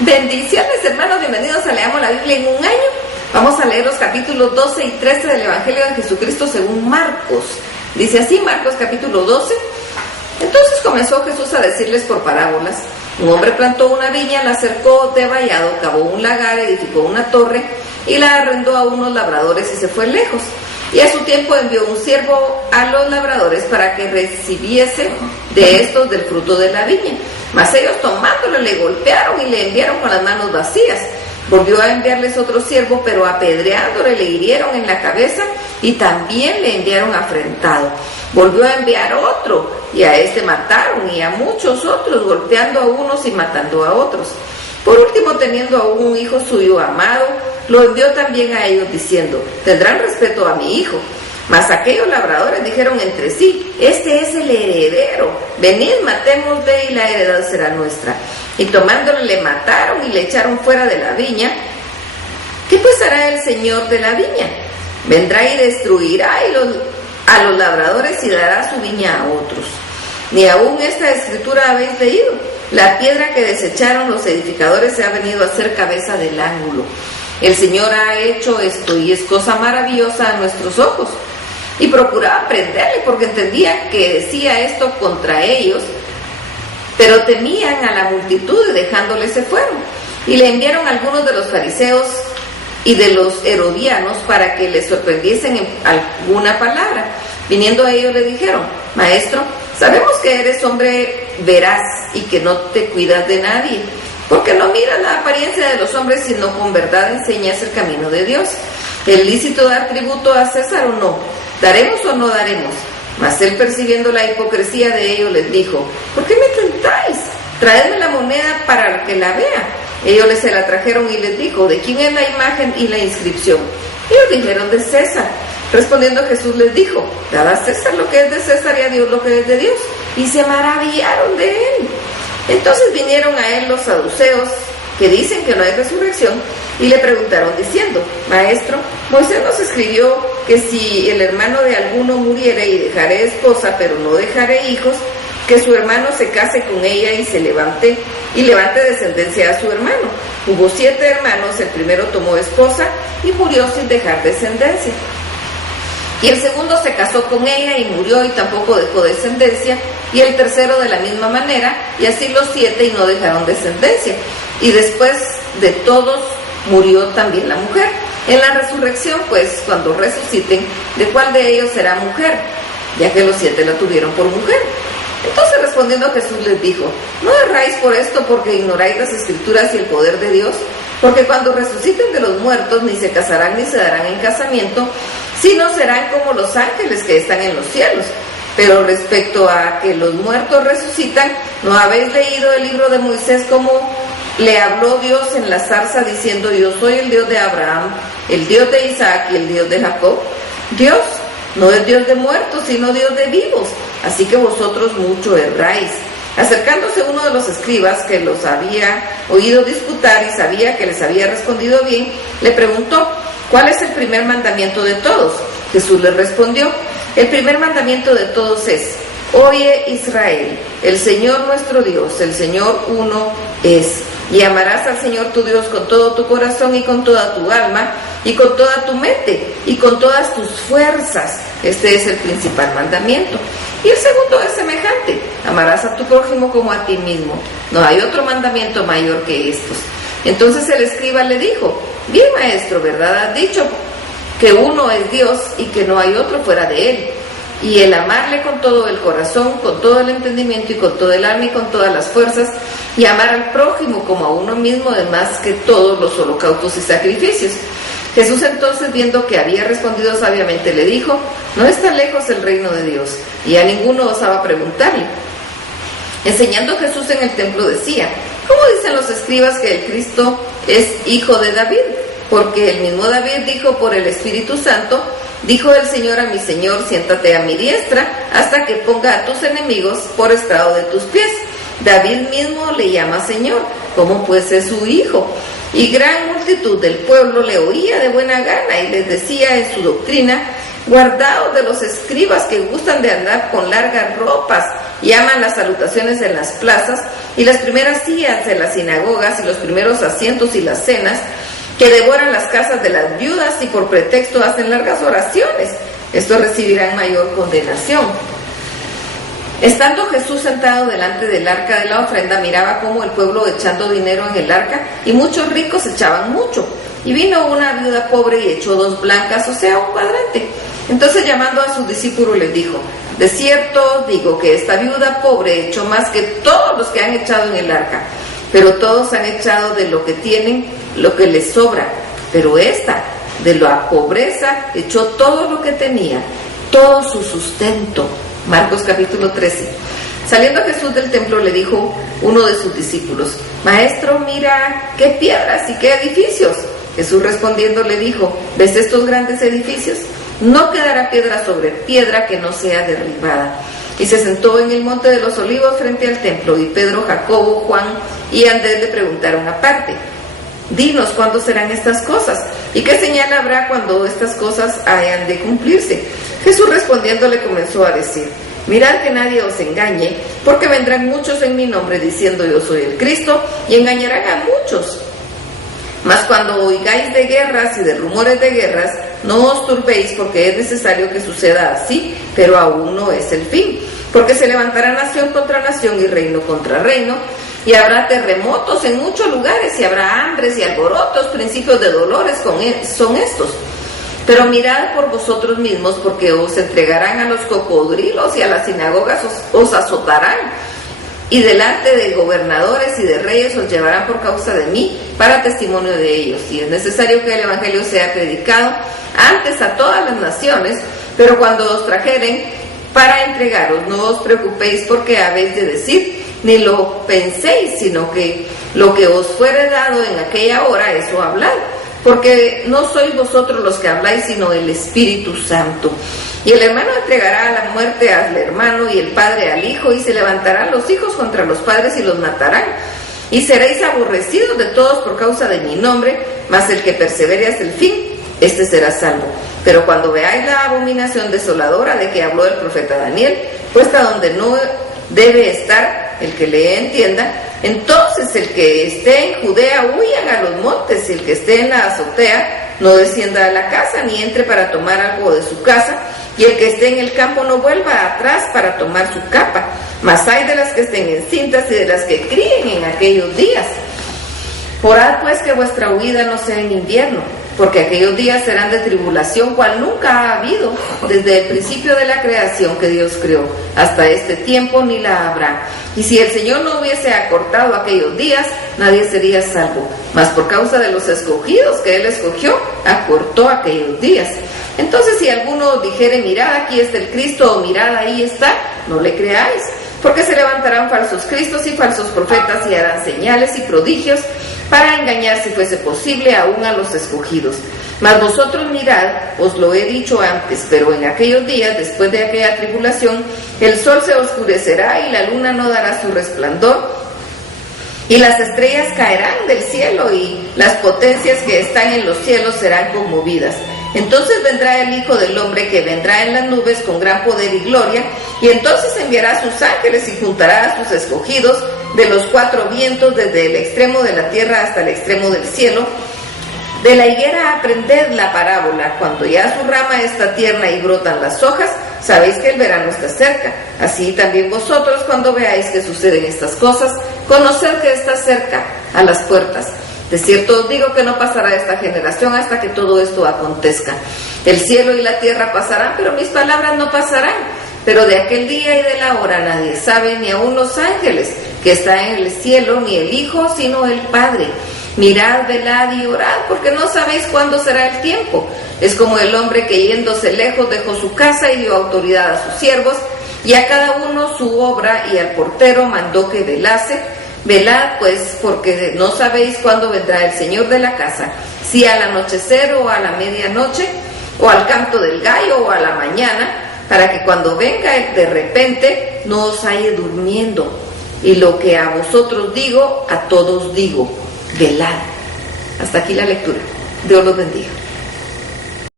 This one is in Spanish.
Bendiciones, hermanos, bienvenidos a Leamos la Biblia en un año. Vamos a leer los capítulos 12 y 13 del Evangelio de Jesucristo según Marcos. Dice así, Marcos capítulo 12. Entonces comenzó Jesús a decirles por parábolas: un hombre plantó una viña, la cercó de vallado, cavó un lagar, edificó una torre y la arrendó a unos labradores y se fue lejos. Y a su tiempo envió un siervo a los labradores para que recibiese de estos del fruto de la viña. Mas ellos, tomándole, le golpearon y le enviaron con las manos vacías. Volvió a enviarles otro siervo, pero apedreándole le hirieron en la cabeza y también le enviaron afrentado. Volvió a enviar otro, y a este mataron, y a muchos otros, golpeando a unos y matando a otros. Por último, teniendo aún un hijo suyo amado, lo envió también a ellos, diciendo: tendrán respeto a mi hijo. Mas aquellos labradores dijeron entre sí: este es el heredero, venid, matémosle y la heredad será nuestra. Y tomándole le mataron y le echaron fuera de la viña. ¿Qué pues hará el señor de la viña? Vendrá y destruirá a los labradores y dará su viña a otros. Ni aún esta escritura habéis leído: la piedra que desecharon los edificadores se ha venido a ser cabeza del ángulo. El Señor ha hecho esto y es cosa maravillosa a nuestros ojos. Y procuraba prenderle porque entendía que decía esto contra ellos, pero temían a la multitud y dejándole se fueron. Y le enviaron algunos de los fariseos y de los herodianos para que le sorprendiesen en alguna palabra. Viniendo a ellos le dijeron: Maestro, sabemos que eres hombre veraz y que no te cuidas de nadie, porque no miras la apariencia de los hombres, sino con verdad enseñas el camino de Dios. ¿Es lícito dar tributo a César o no? ¿Daremos o no daremos? Mas él, percibiendo la hipocresía de ellos, les dijo: ¿por qué me tentáis? Traedme la moneda para que la vea. Ellos se la trajeron y les dijo: ¿de quién es la imagen y la inscripción? Ellos dijeron: de César. Respondiendo Jesús les dijo: dad a César lo que es de César y a Dios lo que es de Dios. Y se maravillaron de él. Entonces vinieron a él los saduceos, que dicen que no hay resurrección, y le preguntaron diciendo: Maestro, Moisés nos escribió que si el hermano de alguno muriere y dejare esposa, pero no dejare hijos, que su hermano se case con ella y levante descendencia a su hermano. Hubo 7 hermanos, el primero tomó esposa y murió sin dejar descendencia. Y el segundo se casó con ella y murió y tampoco dejó descendencia, y el tercero de la misma manera, y así los 7 y no dejaron descendencia. Y después de todos murió también la mujer. En la resurrección, pues, cuando resuciten, ¿de cuál de ellos será mujer? Ya que los 7 la tuvieron por mujer. Entonces respondiendo Jesús les dijo: no erráis por esto, porque ignoráis las escrituras y el poder de Dios, porque cuando resuciten de los muertos ni se casarán ni se darán en casamiento, sino serán como los ángeles que están en los cielos. Pero respecto a que los muertos resucitan, ¿no habéis leído el libro de Moisés, como le habló Dios en la zarza diciendo: yo soy el Dios de Abraham, el Dios de Isaac y el Dios de Jacob? Dios no es Dios de muertos, sino Dios de vivos. Así que vosotros mucho erráis. Acercándose uno de los escribas, que los había oído disputar y sabía que les había respondido bien, le preguntó: ¿cuál es el primer mandamiento de todos? Jesús le respondió: el primer mandamiento de todos es: oye Israel, el Señor nuestro Dios, el Señor uno es. Y amarás al Señor tu Dios con todo tu corazón y con toda tu alma y con toda tu mente y con todas tus fuerzas. Este es el principal mandamiento. Y el segundo es semejante: amarás a tu prójimo como a ti mismo. No hay otro mandamiento mayor que estos. Entonces el escriba le dijo: bien, maestro, ¿verdad has dicho? Que uno es Dios y que no hay otro fuera de él. Y el amarle con todo el corazón, con todo el entendimiento y con todo el alma y con todas las fuerzas, y amar al prójimo como a uno mismo, es más que todos los holocaustos y sacrificios. Jesús entonces, viendo que había respondido sabiamente, le dijo: no está lejos el reino de Dios. Y a ninguno osaba preguntarle. Enseñando Jesús en el templo decía: ¿cómo dicen los escribas que el Cristo es hijo de David? Porque el mismo David dijo por el Espíritu Santo: dijo el Señor a mi Señor: siéntate a mi diestra hasta que ponga a tus enemigos por estrado de tus pies. David mismo le llama Señor, ¿cómo pues es su hijo? Y gran multitud del pueblo le oía de buena gana y les decía en su doctrina: guardaos de los escribas que gustan de andar con largas ropas y aman las salutaciones en las plazas y las primeras sillas de las sinagogas y los primeros asientos y las cenas, que devoran las casas de las viudas y por pretexto hacen largas oraciones. Estos recibirán mayor condenación. Estando Jesús sentado delante del arca de la ofrenda, miraba cómo el pueblo echando dinero en el arca, y muchos ricos echaban mucho. Y vino una viuda pobre y echó 2 blancas, o sea, un cuadrante. Entonces, llamando a sus discípulos, les dijo: de cierto os digo que esta viuda pobre echó más que todos los que han echado en el arca, pero todos han echado de lo que tienen, lo que les sobra, pero esta, de la pobreza, echó todo lo que tenía, todo su sustento. Marcos capítulo 13. Saliendo Jesús del templo, le dijo uno de sus discípulos: Maestro, mira qué piedras y qué edificios. Jesús respondiendo le dijo: ¿ves estos grandes edificios? No quedará piedra sobre piedra que no sea derribada. Y se sentó en el monte de los olivos frente al templo, y Pedro, Jacobo, Juan y Andrés le preguntaron aparte: dinos, ¿cuándo serán estas cosas? ¿Y qué señal habrá cuando estas cosas hayan de cumplirse? Jesús respondiendo le comenzó a decir: mirad que nadie os engañe, porque vendrán muchos en mi nombre diciendo yo soy el Cristo, y engañarán a muchos. Mas cuando oigáis de guerras y de rumores de guerras, no os turbéis, porque es necesario que suceda así, pero aún no es el fin. Porque se levantará nación contra nación y reino contra reino, y habrá terremotos en muchos lugares, y habrá hambres y alborotos, principios de dolores son estos. Pero mirad por vosotros mismos, porque os entregarán a los cocodrilos y a las sinagogas os azotarán, y delante de gobernadores y de reyes os llevarán por causa de mí, para testimonio de ellos. Y es necesario que el evangelio sea predicado antes a todas las naciones, pero cuando os trajeren para entregaros, no os preocupéis porque habéis de decir, ni lo penséis, sino que lo que os fuere dado en aquella hora, eso hablad. Porque no sois vosotros los que habláis, sino el Espíritu Santo. Y el hermano entregará a la muerte al hermano, y el padre al hijo, y se levantarán los hijos contra los padres y los matarán. Y seréis aborrecidos de todos por causa de mi nombre, mas el que persevere hasta el fin, este será salvo. Pero cuando veáis la abominación desoladora de que habló el profeta Daniel, puesta donde no debe estar, el que le entienda, entonces el que esté en Judea huyan a los montes, y el que esté en la azotea no descienda a la casa, ni entre para tomar algo de su casa, y el que esté en el campo no vuelva atrás para tomar su capa. Mas hay de las que estén encintas y de las que críen en aquellos días. Orad pues que vuestra huida no sea en invierno, porque aquellos días serán de tribulación, cual nunca ha habido desde el principio de la creación que Dios creó, hasta este tiempo ni la habrá. Y si el Señor no hubiese acortado aquellos días, nadie sería salvo. Mas por causa de los escogidos que Él escogió, acortó aquellos días. Entonces si alguno os dijere, mirad, aquí está el Cristo, o mirad, ahí está, no le creáis, porque se levantarán falsos cristos y falsos profetas, y harán señales y prodigios, para engañar, si fuese posible, aún a los escogidos. Mas vosotros mirad, os lo he dicho antes, pero en aquellos días, después de aquella tribulación, el sol se oscurecerá y la luna no dará su resplandor, y las estrellas caerán del cielo, y las potencias que están en los cielos serán conmovidas. Entonces vendrá el Hijo del Hombre, que vendrá en las nubes con gran poder y gloria, y entonces enviará a sus ángeles y juntará a sus escogidos de los 4 vientos, desde el extremo de la tierra hasta el extremo del cielo. De la higuera aprended la parábola: cuando ya su rama está tierna y brotan las hojas, sabéis que el verano está cerca. Así también vosotros, cuando veáis que suceden estas cosas, conoced que está cerca, a las puertas. De cierto os digo que no pasará esta generación hasta que todo esto acontezca. El cielo y la tierra pasarán, pero mis palabras no pasarán. Pero de aquel día y de la hora nadie sabe, ni aun los ángeles que están en el cielo, ni el Hijo, sino el Padre. Mirad, velad y orad, porque no sabéis cuándo será el tiempo. Es como el hombre que, yéndose lejos, dejó su casa y dio autoridad a sus siervos, y a cada uno su obra, y al portero mandó que velase. Velad pues, porque no sabéis cuándo vendrá el Señor de la casa, si al anochecer o a la medianoche, o al canto del gallo o a la mañana, para que cuando venga de repente no os halle durmiendo. Y lo que a vosotros digo, a todos digo: velad. Hasta aquí la lectura. Dios los bendiga.